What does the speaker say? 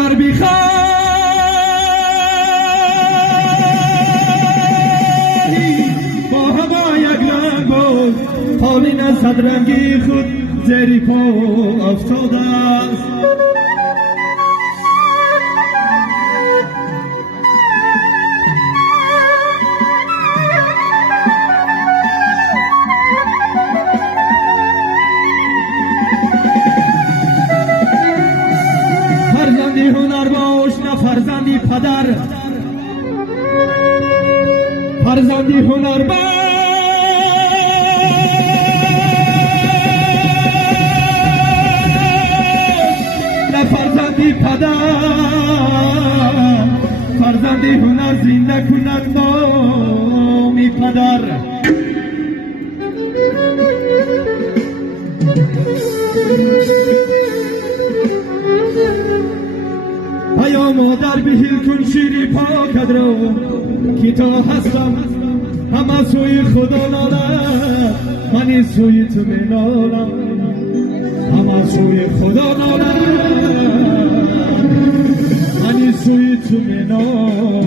اگر بخواهی با هوا یک رنگ بود خالین از صدرنگی خود زیر پا افتاده است. فرزندی هنر باش نه فرزندی پدر، فرزندی هنر باش نه فرزندی پدر، فرزندی هنر زنده کند نامی پدر. ایا مادر بهیل کن شیری پاکت رو که تا هستم همه سوی خدا نالم، من سوی تو می نالم، همه سوی خدا نالم، من سوی تو می نالم.